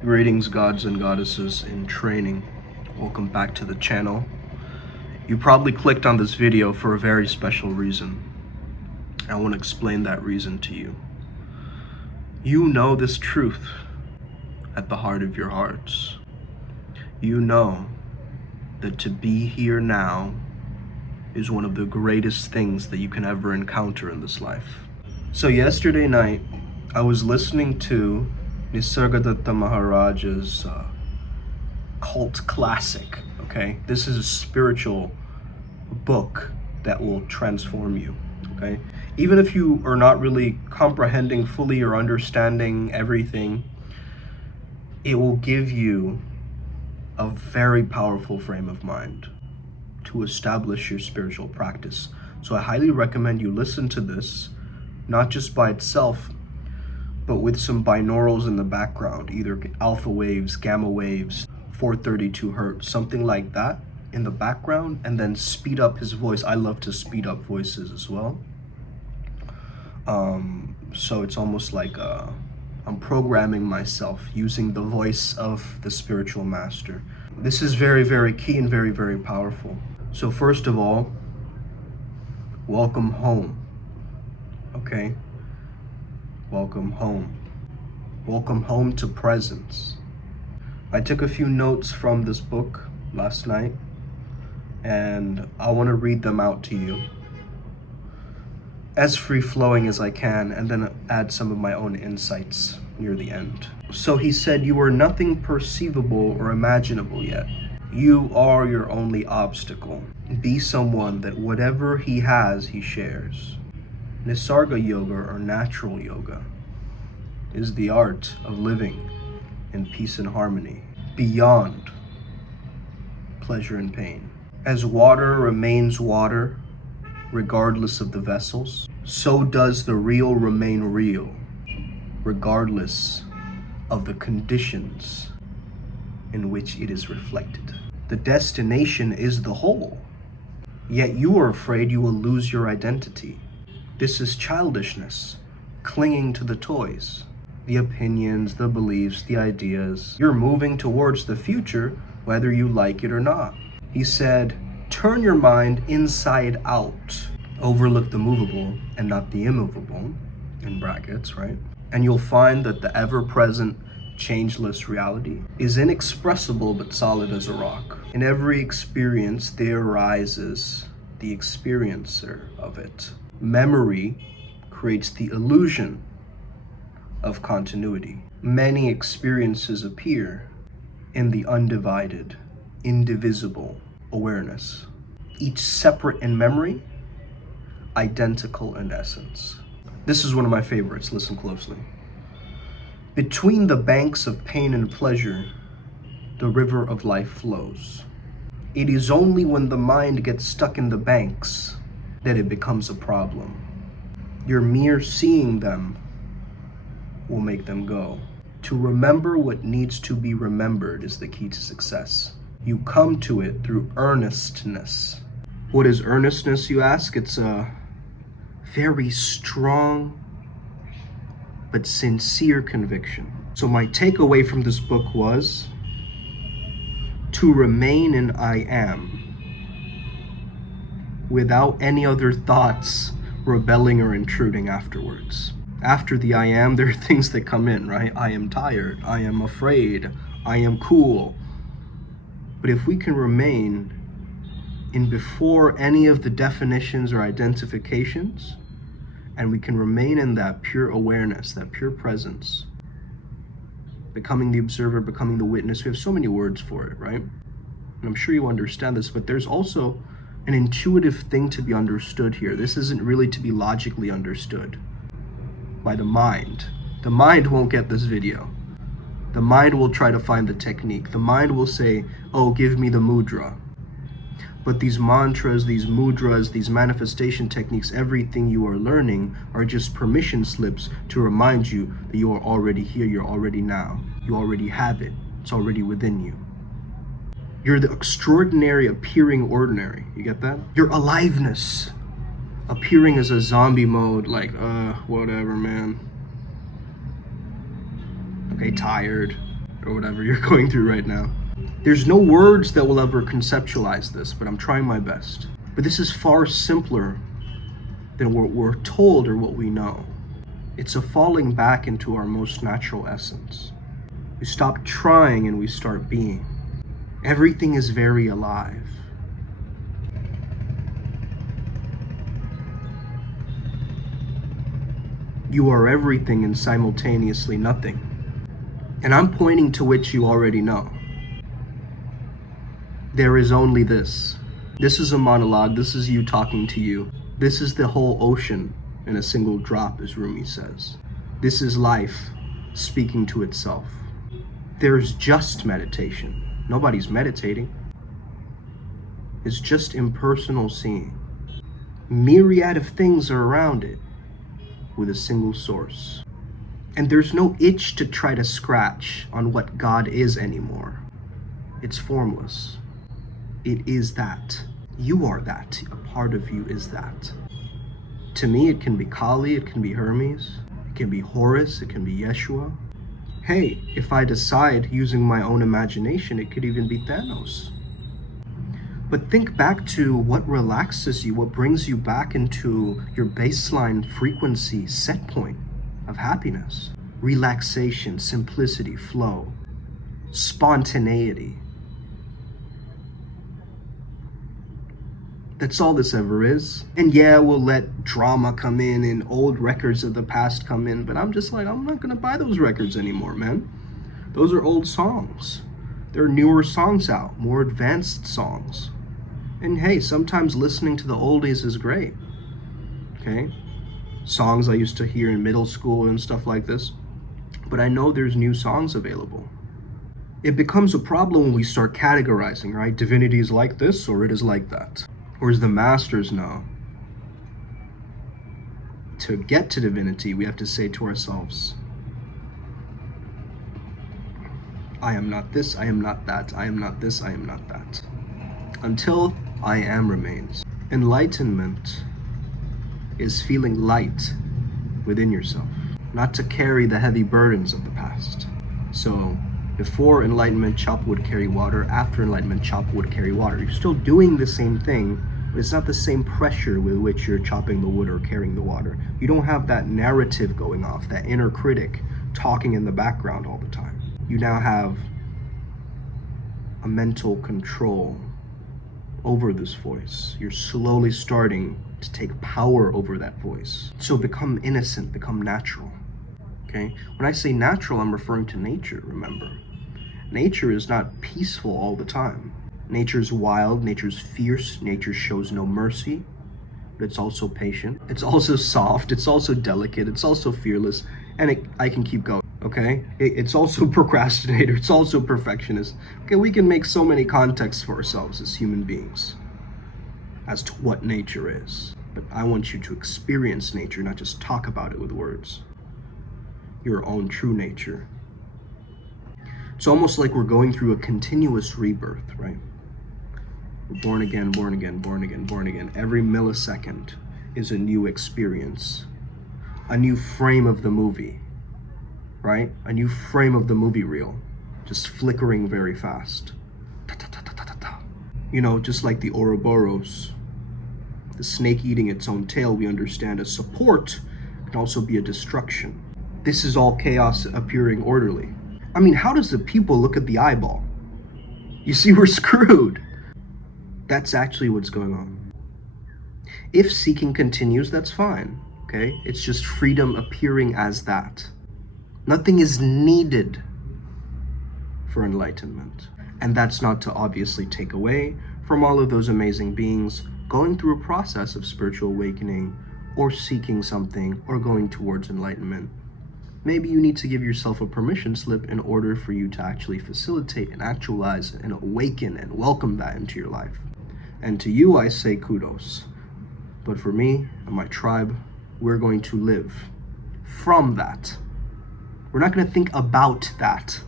Greetings, gods and goddesses in training. Welcome back to the channel. You probably clicked on this video for a very special reason. I want to explain that reason to you. You know this truth at the heart of your hearts. You know that to be here now is one of the greatest things that you can ever encounter in this life. So yesterday night, I was listening to Nisargadatta Maharaja's cult classic, okay? This is a spiritual book that will transform you, okay? Even if you are not really comprehending fully or understanding everything, it will give you a very powerful frame of mind to establish your spiritual practice. So I highly recommend you listen to this, not just by itself, but with some binaurals in the background, either alpha waves, gamma waves, 432 hertz, something like that in the background, and then speed up his voice. I love to speed up voices as well. So it's almost like I'm programming myself using the voice of the spiritual master. This is very, very key and very, very powerful. So first of all, welcome home, okay? Welcome home. Welcome home to presence. I took a few notes from this book last night, and I want to read them out to you as free-flowing as I can, and then add some of my own insights near the end. So he said, "You are nothing perceivable or imaginable yet. You are your only obstacle. Be someone that whatever he has, he shares." Nisarga yoga, or natural yoga, is the art of living in peace and harmony, beyond pleasure and pain. As water remains water, regardless of the vessels, so does the real remain real, regardless of the conditions in which it is reflected. The destination is the whole, yet you are afraid you will lose your identity. This is childishness, clinging to the toys, the opinions, the beliefs, the ideas. You're moving towards the future, whether you like it or not. He said, turn your mind inside out. Overlook the movable and not the immovable, in brackets, right? And you'll find that the ever-present, changeless reality is inexpressible but solid as a rock. In every experience, there arises the experiencer of it. Memory creates the illusion of continuity. Many experiences appear in the undivided, indivisible awareness, each separate in memory, identical in essence. This is one of my favorites, listen closely. Between the banks of pain and pleasure, the river of life flows. It is only when the mind gets stuck in the banks that it becomes a problem. Your mere seeing them will make them go. To remember what needs to be remembered is the key to success. You come to it through earnestness. What is earnestness, you ask? It's a very strong but sincere conviction. So my takeaway from this book was to remain in I am, without any other thoughts rebelling or intruding afterwards. After the I am, there are things that come in, right? I am tired, I am afraid, I am cool. But if we can remain in before any of the definitions or identifications, and we can remain in that pure awareness, that pure presence, becoming the observer, becoming the witness. We have so many words for it, right? And I'm sure you understand this, but there's also an intuitive thing to be understood here. This isn't really to be logically understood by the mind. The mind won't get this video. The mind will try to find the technique. The mind will say, oh, give me the mudra. But these mantras, these mudras, these manifestation techniques, everything you are learning are just permission slips to remind you that you are already here, you're already now. You already have it. It's already within you. You're the extraordinary appearing ordinary. You get that? Your aliveness appearing as a zombie mode, like, whatever, man. Okay, tired, or whatever you're going through right now. There's no words that will ever conceptualize this, but I'm trying my best. But this is far simpler than what we're told or what we know. It's a falling back into our most natural essence. We stop trying and we start being. Everything is very alive. You are everything and simultaneously nothing. And I'm pointing to which you already know. There is only this. This is a monologue. This is you talking to you. This is the whole ocean in a single drop, as Rumi says. This is life speaking to itself. There's just meditation. Nobody's meditating. It's just impersonal seeing. Myriad of things are around it with a single source. And there's no itch to try to scratch on what God is anymore. It's formless. It is that. You are that. A part of you is that. To me, it can be Kali, it can be Hermes, it can be Horus, it can be Yeshua. Hey, if I decide using my own imagination, it could even be Thanos. But think back to what relaxes you, what brings you back into your baseline frequency set point of happiness. Relaxation, simplicity, flow, spontaneity. That's all this ever is. And yeah, we'll let drama come in and old records of the past come in, but I'm just like, I'm not gonna buy those records anymore, man. Those are old songs. There are newer songs out, more advanced songs. And hey, sometimes listening to the oldies is great, okay? Songs I used to hear in middle school and stuff like this, but I know there's new songs available. It becomes a problem when we start categorizing, right? Divinity is like this or it is like that. Whereas the masters know, to get to divinity, we have to say to ourselves, I am not this, I am not that, I am not this, I am not that. Until I am remains. Enlightenment is feeling light within yourself, not to carry the heavy burdens of the past. So before enlightenment, chop wood, carry water. After enlightenment, chop wood, carry water. You're still doing the same thing, but it's not the same pressure with which you're chopping the wood or carrying the water. You don't have that narrative going off, that inner critic talking in the background all the time. You now have a mental control over this voice. You're slowly starting to take power over that voice. So become innocent, become natural. Okay? When I say natural, I'm referring to nature, remember. Nature is not peaceful all the time. Nature's wild, nature's fierce, nature shows no mercy, but it's also patient. It's also soft, it's also delicate, it's also fearless, and I can keep going, okay? It's also procrastinator, it's also perfectionist. Okay, we can make so many contexts for ourselves as human beings as to what nature is. But I want you to experience nature, not just talk about it with words. Your own true nature. It's almost like we're going through a continuous rebirth, right? We're born again, born again, born again, born again. Every millisecond is a new experience, a new frame of the movie, right? A new frame of the movie reel, just flickering very fast. You know, just like the Ouroboros, the snake eating its own tail, we understand as support can also be a destruction. This is all chaos appearing orderly. I mean, how does the pupil look at the eyeball? You see, we're screwed. That's actually what's going on. If seeking continues, that's fine, okay? It's just freedom appearing as that. Nothing is needed for enlightenment. And that's not to obviously take away from all of those amazing beings going through a process of spiritual awakening or seeking something or going towards enlightenment. Maybe you need to give yourself a permission slip in order for you to actually facilitate and actualize and awaken and welcome that into your life. And to you, I say kudos. But for me and my tribe, we're going to live from that. We're not going to think about that.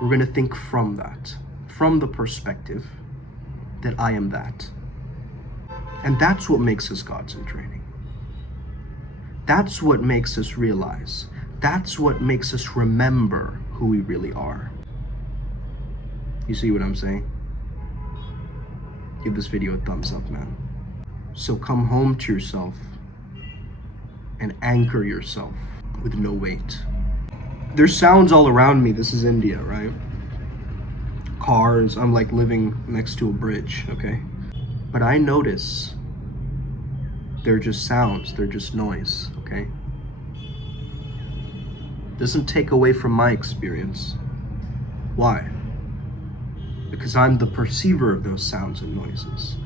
We're going to think from that, from the perspective that I am that. And that's what makes us gods in training. That's what makes us realize. That's what makes us remember who we really are. You see what I'm saying? Give this video a thumbs up, man. So come home to yourself and anchor yourself with no weight. There's sounds all around me. This is India, right? Cars. I'm like living next to a bridge, okay? But I notice they're just sounds. They're just noise, okay? Doesn't take away from my experience. Why? Because I'm the perceiver of those sounds and noises.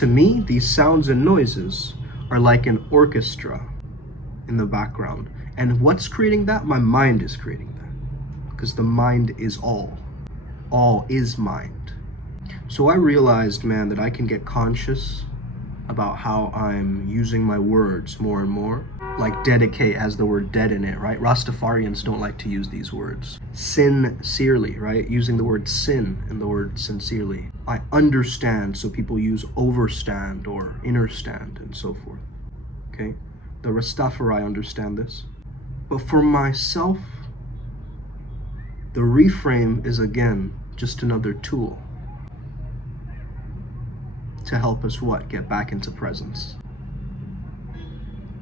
To me, these sounds and noises are like an orchestra in the background. And what's creating that? My mind is creating that. Because the mind is all. All is mind. So I realized, man, that I can get conscious about how I'm using my words more and more. Like dedicate has the word dead in it, right? Rastafarians don't like to use these words. Sincerely, right? Using the word sin in the word sincerely. I understand, so people use overstand or innerstand and so forth. Okay? The Rastafari understand this. But for myself, the reframe is again just another tool to help us what? Get back into presence.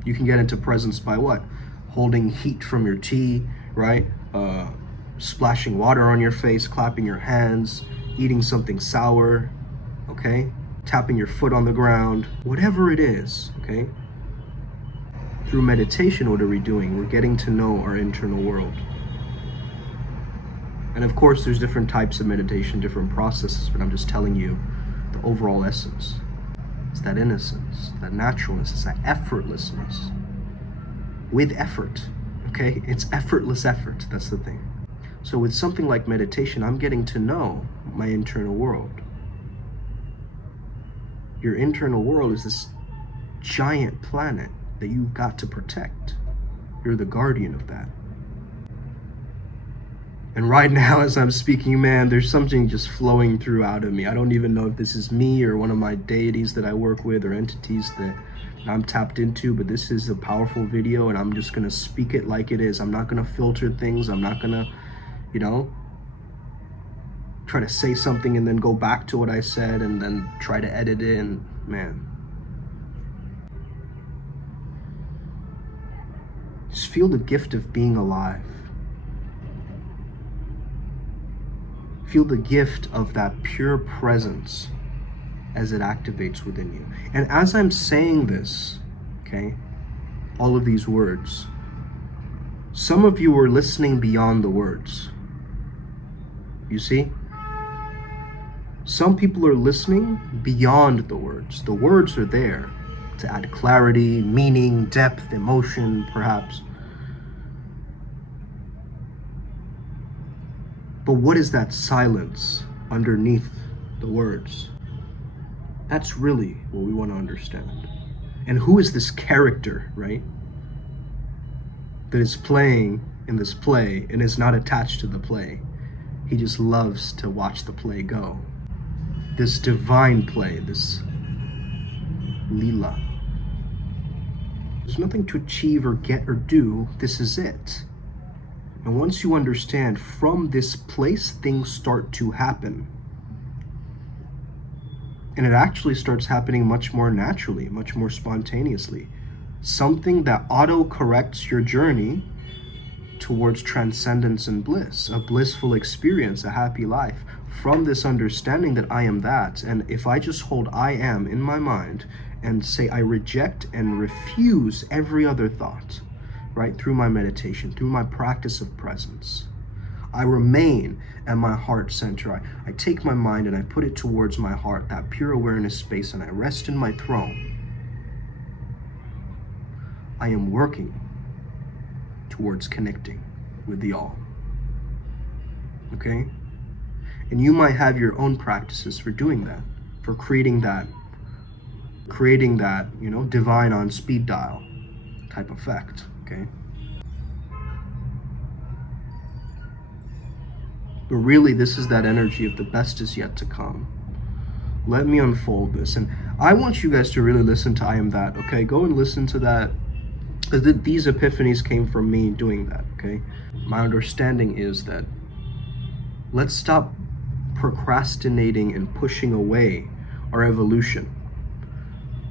You can get into presence by what? Holding heat from your tea, right? Splashing water on your face, clapping your hands, eating something sour, okay? Tapping your foot on the ground, whatever it is, okay? Through meditation, what are we doing? We're getting to know our internal world. And of course, there's different types of meditation, different processes, but I'm just telling you the overall essence. It's that innocence, that naturalness, it's that effortlessness. With effort, okay? It's effortless effort, that's the thing. So with something like meditation, I'm getting to know my internal world. Your internal world is this giant planet that you've got to protect. You're the guardian of that. And right now, as I'm speaking, man, there's something just flowing through out of me. I don't even know if this is me or one of my deities that I work with or entities that I'm tapped into, but this is a powerful video and I'm just gonna speak it like it is. I'm not gonna filter things. I'm not gonna, try to say something and then go back to what I said and then try to edit it in, man. Just feel the gift of being alive. Feel the gift of that pure presence as it activates within you. And as I'm saying this, okay, all of these words, some of you are listening beyond the words. You see? Some people are listening beyond the words. The words are there to add clarity, meaning, depth, emotion, perhaps. But what is that silence underneath the words? That's really what we want to understand. And who is this character, right? That is playing in this play and is not attached to the play. He just loves to watch the play go. This divine play, this lila. There's nothing to achieve or get or do. This is it. And once you understand, from this place, things start to happen. And it actually starts happening much more naturally, much more spontaneously. Something that auto-corrects your journey towards transcendence and bliss, a blissful experience, a happy life, from this understanding that I am that. And if I just hold I am in my mind and say I reject and refuse every other thought, right, through my meditation, through my practice of presence, I remain at my heart center. I take my mind and I put it towards my heart, that pure awareness space, and I rest in my throne. I am working towards connecting with the all. Okay? And you might have your own practices for doing that, for creating that, divine on speed dial type effect. Okay? But really, this is that energy of the best is yet to come. Let me unfold this. And I want you guys to really listen to I Am That, okay? Go and listen to that. These epiphanies came from me doing that, okay? My understanding is that let's stop procrastinating and pushing away our evolution.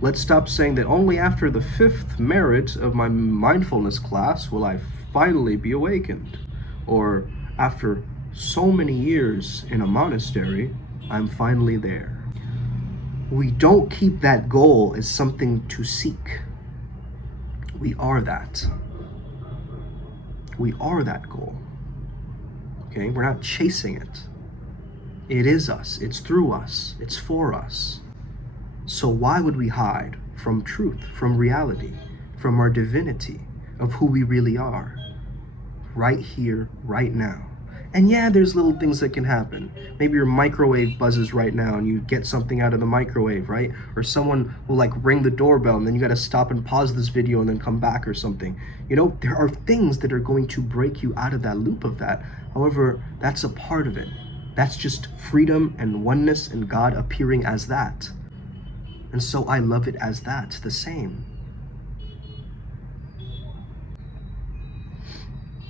Let's stop saying that only after the 5th merit of my mindfulness class will I finally be awakened. Or after so many years in a monastery, I'm finally there. We don't keep that goal as something to seek. We are that. We are that goal. Okay? We're not chasing it. It is us. It's through us. It's for us. So why would we hide from truth, from reality, from our divinity of who we really are? Right here, right now. And yeah, there's little things that can happen. Maybe your microwave buzzes right now and you get something out of the microwave, right? Or someone will like ring the doorbell and then you got to stop and pause this video and then come back or something. You know, there are things that are going to break you out of that loop of that. However, that's a part of it. That's just freedom and oneness and God appearing as that. And so I love it as that, the same.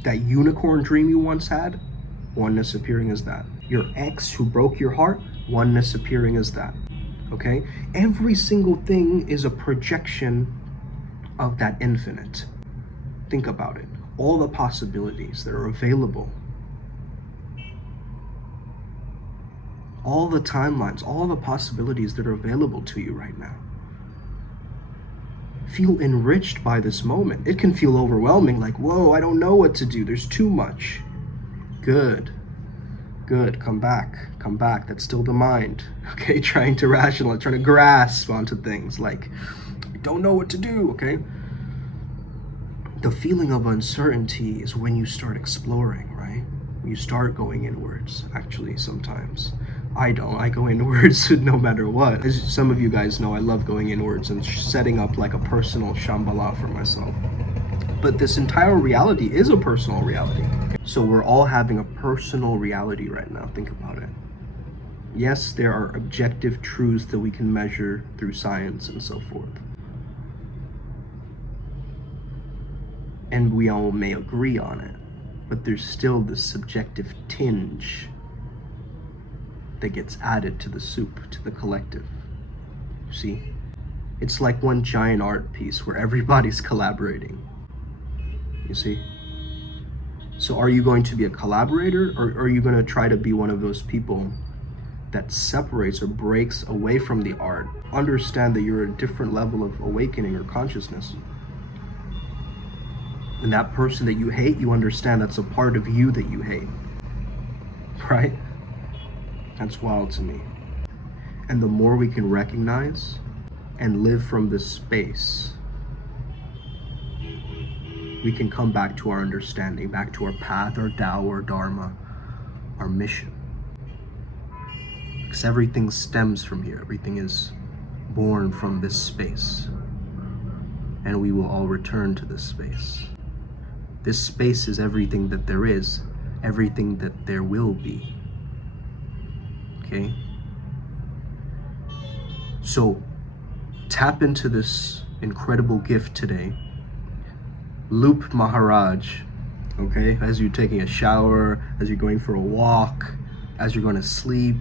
That unicorn dream you once had, oneness appearing as that. Your ex who broke your heart, oneness appearing as that. Okay? Every single thing is a projection of that infinite. Think about it. All the possibilities that are available. All the timelines, all the possibilities that are available to you right now. Feel enriched by this moment. It can feel overwhelming, like, whoa, I don't know what to do. There's too much. Good. Good. Come back. Come back. That's still the mind. Okay? Trying to rationalize, trying to grasp onto things like, I don't know what to do. Okay? The feeling of uncertainty is when you start exploring, right? You start going inwards, actually, sometimes. I don't. I go inwards no matter what. As some of you guys know, I love going inwards and setting up like a personal Shambhala for myself. But this entire reality is a personal reality. So we're all having a personal reality right now. Think about it. Yes, there are objective truths that we can measure through science and so forth. And we all may agree on it. But there's still this subjective tinge that gets added to the soup, to the collective. You see? It's like one giant art piece where everybody's collaborating. You see? So are you going to be a collaborator, or are you going to try to be one of those people that separates or breaks away from the art? Understand that you're at a different level of awakening or consciousness. And that person that you hate, you understand that's a part of you that you hate. Right? That's wild to me. And the more we can recognize and live from this space, we can come back to our understanding, back to our path, our Tao, our Dharma, our mission. Because everything stems from here. Everything is born from this space. And we will all return to this space. This space is everything that there is, everything that there will be. Okay? So, tap into this incredible gift today. Loop Maharaj, okay? As you're taking a shower, as you're going for a walk, as you're going to sleep,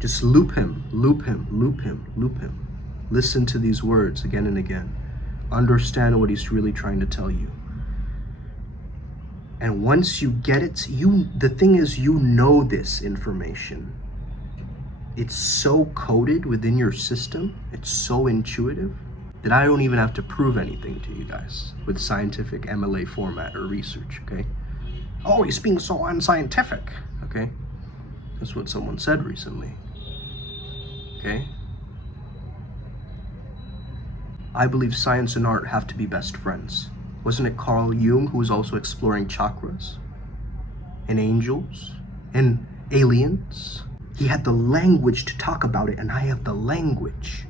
just loop him, loop him, loop him, loop him. Listen to these words again and again. Understand what he's really trying to tell you. And once you get it, the thing is, you know this information. It's so coded within your system, it's so intuitive, that I don't even have to prove anything to you guys with scientific MLA format or research, okay? Oh, he's being so unscientific, okay? That's what someone said recently, okay? I believe science and art have to be best friends. Wasn't it Carl Jung who was also exploring chakras and angels and aliens? He had the language to talk about it, and I have the language.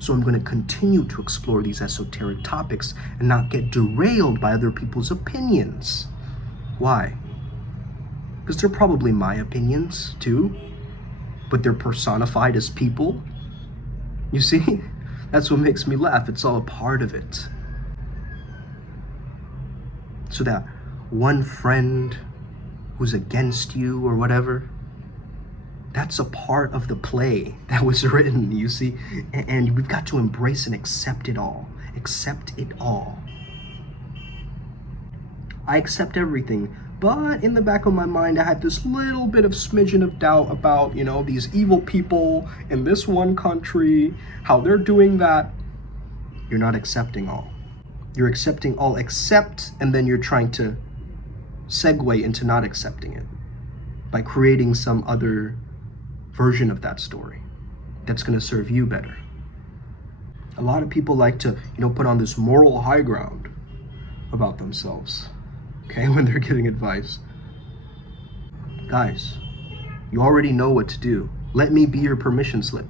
So I'm going to continue to explore these esoteric topics and not get derailed by other people's opinions. Why? Because they're probably my opinions too, but they're personified as people. You see? That's what makes me laugh. It's all a part of it. So that one friend who's against you or whatever, that's a part of the play that was written, you see? And we've got to embrace and accept it all. Accept it all. I accept everything, but in the back of my mind, I had this little bit of smidgen of doubt about, these evil people in this one country, how they're doing that. You're not accepting all. You're accepting all except, and then you're trying to segue into not accepting it by creating some other version of that story that's going to serve you better. A lot of people like to, put on this moral high ground about themselves, okay, when they're giving advice. Guys, you already know what to do. Let me be your permission slip.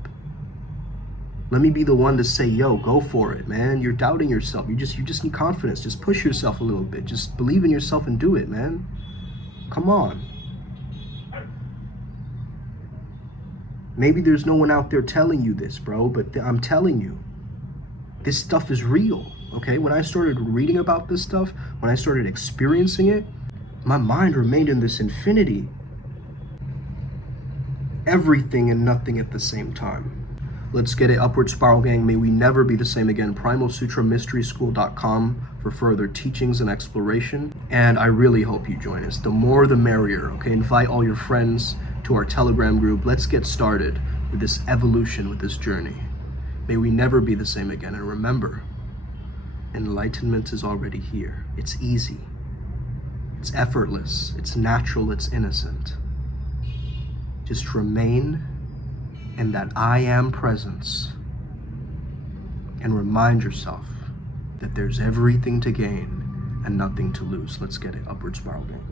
Let me be the one to say, yo, go for it, man. You're doubting yourself. You just need confidence. Just push yourself a little bit. Just believe in yourself and do it, man. Come on. Maybe there's no one out there telling you this, bro, but I'm telling you, this stuff is real, okay? When I started reading about this stuff, when I started experiencing it, my mind remained in this infinity. Everything and nothing at the same time. Let's get it. Upward Spiral Gang. May we never be the same again. PrimalSutraMysterySchool.com for further teachings and exploration. And I really hope you join us. The more the merrier, okay? Invite all your friends to our Telegram group. Let's get started with this evolution, with this journey. May we never be the same again. And remember, enlightenment is already here. It's easy. It's effortless. It's natural. It's innocent. Just remain in that I am presence and remind yourself that there's everything to gain and nothing to lose. Let's get it. Upward Spiral Gang.